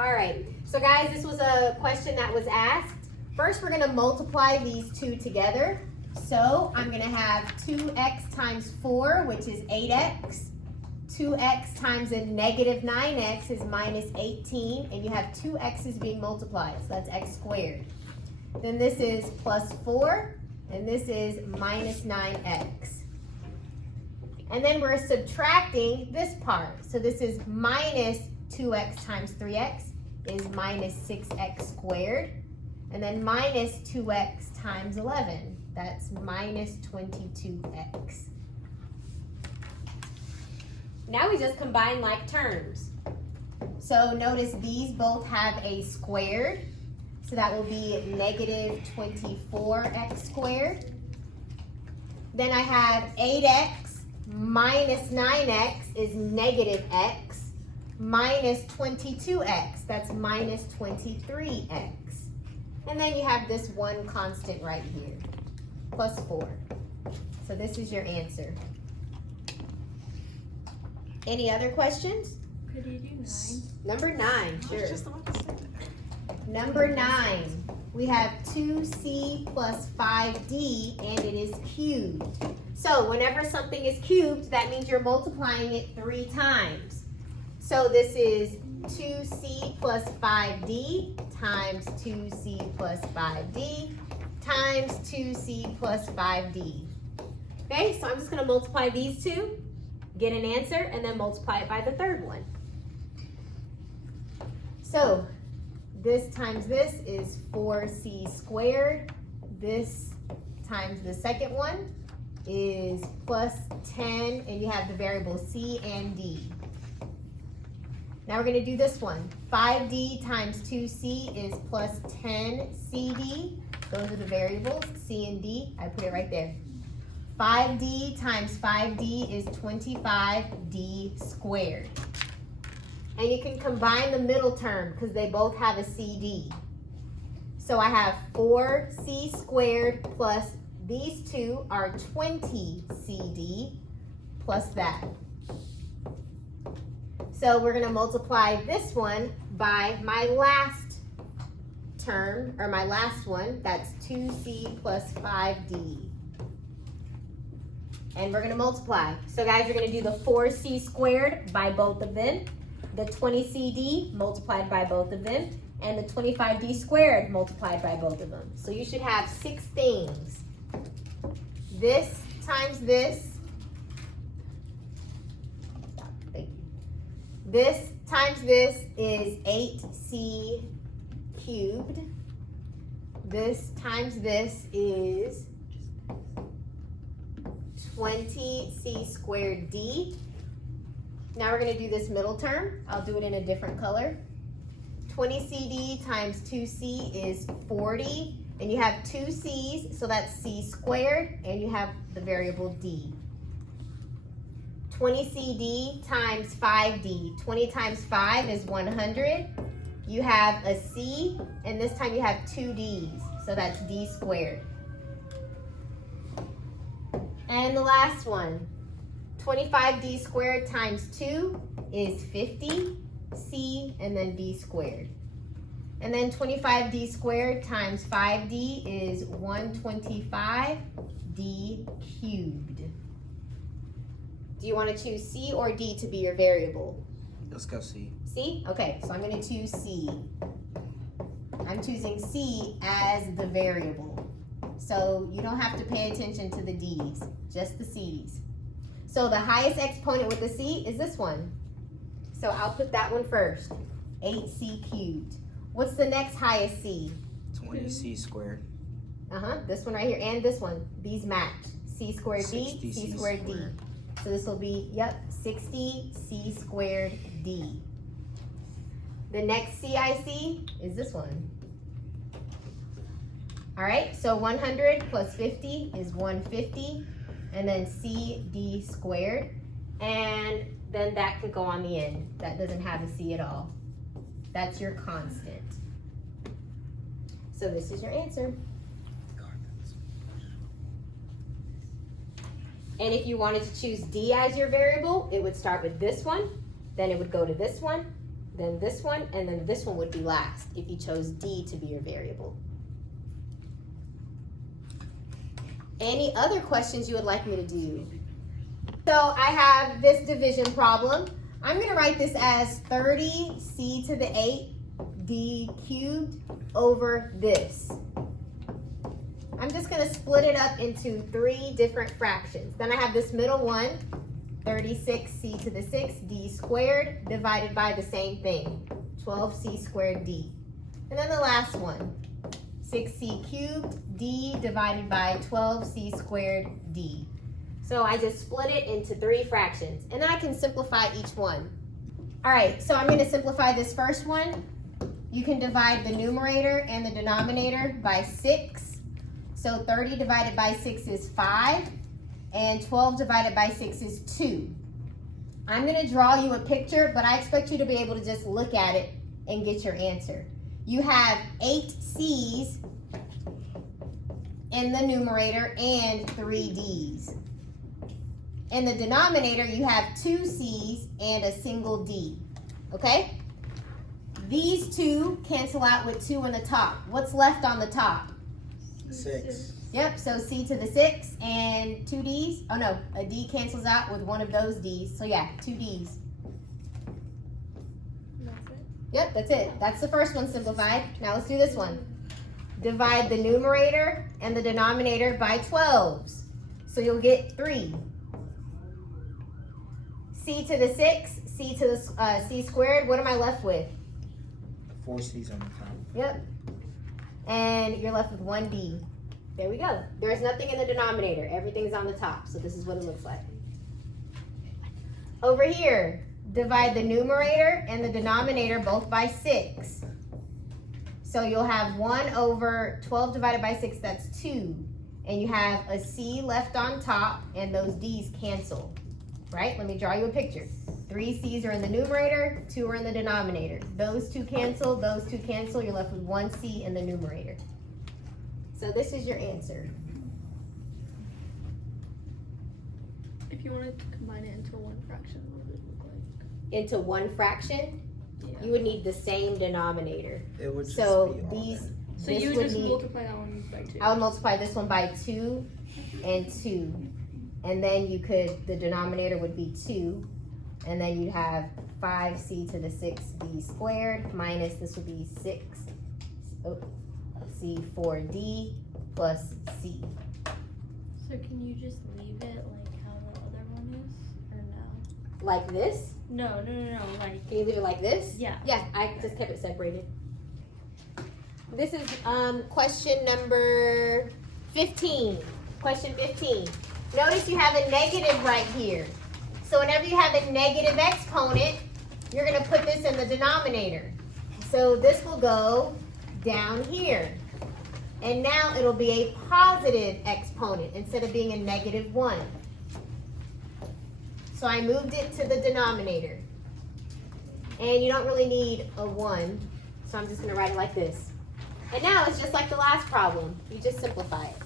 All right, so guys, this was a question that was asked. First, we're gonna multiply these two together. So I'm gonna have 2x times 4, which is 8x. 2x times a negative 9x is minus 18, and you have two x's being multiplied, so that's x squared. Then this is plus 4, and this is minus 9x. And then we're subtracting this part. So this is minus 2x times 3x is minus 6x squared. And then minus 2x times 11, that's minus 22x. Now we just combine like terms. So notice these both have a squared. So that will be negative 24x squared. Then I have 8x minus 9x is negative x minus 22x. That's minus 23x. And then you have this one constant right here, plus 4. So this is your answer. Any other questions? Could you do 9? Number 9, sure. Number 9, we have 2c plus 5d, and it is cubed. So whenever something is cubed, that means you're multiplying it 3 times. So this is 2c plus 5d times 2c plus 5d times 2c plus 5d. Okay, so I'm just going to multiply these two, get an answer, and then multiply it by the third one. So this times this is 4c squared. This times the second one is plus 10, and you have the variables c and d. Now we're going to do this one. 5d times 2c is plus 10cd. Those are the variables, c and d. I put it right there. 5d times 5d is 25d squared. And you can combine the middle term because they both have a cd. So I have 4c squared plus these two are 20cd plus that. So we're going to multiply this one by my last term, or my last one, that's 2c plus 5d. And we're going to multiply. So guys, you're going to do the 4c squared by both of them, the 20cd multiplied by both of them, and the 25d squared multiplied by both of them. So you should have 6 things. This times this. This times this is 8c cubed. This times this is 20c squared d. Now we're going to do this middle term. I'll do it in a different color. 20cd times 2c is 40. And you have 2 c's, so that's c squared, and you have the variable d. 20cd times 5d. 20 times 5 is 100. You have a c, and this time you have 2 d's, so that's d squared. And the last one, 25d squared times 2 is 50, c, and then d squared. And then 25d squared times 5d is 125d cubed. Do you want to choose C or D to be your variable? Let's go C. C? Okay, so I'm going to choose C. I'm choosing C as the variable. So you don't have to pay attention to the D's, just the C's. So the highest exponent with the C is this one. So I'll put that one first, 8c cubed. What's the next highest C? 20c squared. This one right here and this one. These match. C squared D, C squared D. So this will be, yep, 60c squared d. The next c I see is this one. All right, so 100 plus 50 is 150, and then cd squared, and then that could go on the end. That doesn't have a c at all. That's your constant. So this is your answer. And if you wanted to choose D as your variable, it would start with this one, then it would go to this one, then this one, and then this one would be last if you chose D to be your variable. Any other questions you would like me to do? So I have this division problem. I'm going to write this as 30c to the 8d cubed over this. I'm just going to split it up into 3 different fractions. Then I have this middle one, 36c to the 6d squared divided by the same thing, 12c squared d. And then the last one, 6c cubed d divided by 12c squared d. So I just split it into 3 fractions, and then I can simplify each one. All right, so I'm going to simplify this first one. You can divide the numerator and the denominator by 6. So 30 divided by 6 is 5, and 12 divided by 6 is 2. I'm going to draw you a picture, but I expect you to be able to just look at it and get your answer. You have 8 C's in the numerator and 3 D's. In the denominator, you have 2 C's and a single D, okay? These 2 cancel out with 2 on the top. What's left on the top? 6. Yep, so C to the 6 and 2 D's. Oh no, a D cancels out with one of those D's. So yeah, 2 D's. That's it. Yep, that's it. That's the first one simplified. Now let's do this one. Divide the numerator and the denominator by 12s. So you'll get 3. C to the 6, C to the C squared. What am I left with? 4 C's on the top. Yep. And you're left with 1 D. There we go. There's nothing in the denominator. Everything's on the top. So this is what it looks like. Over here, divide the numerator and the denominator both by 6. So you'll have 1 over 12 divided by 6, that's 2. And you have a C left on top, and those D's cancel. Right? Let me draw you a picture. 3 C's are in the numerator, 2 are in the denominator. Those 2 cancel, those 2 cancel. You're left with 1 C in the numerator. So this is your answer. If you wanted to combine it into one fraction, what would it look like? Into one fraction, Yeah. you would need the same denominator. It would just So be all these, that. So this you would would just need, multiply that one by 2. I would multiply this one by 2 and 2. And then you could, the denominator would be 2. And then you'd have 5c to the 6d squared minus, this would be 6c4d plus c. So can you just leave it like how the other one is? Or no? Like this? No, like, Can you leave it like this? yeah. Yeah, I just kept it separated. This is question number 15. Question 15. Notice you have a negative right here. So whenever you have a negative exponent, you're going to put this in the denominator. So this will go down here. And now it'll be a positive exponent instead of being a negative 1. So I moved it to the denominator. And you don't really need a 1, so I'm just going to write it like this. And now it's just like the last problem. You just simplify it.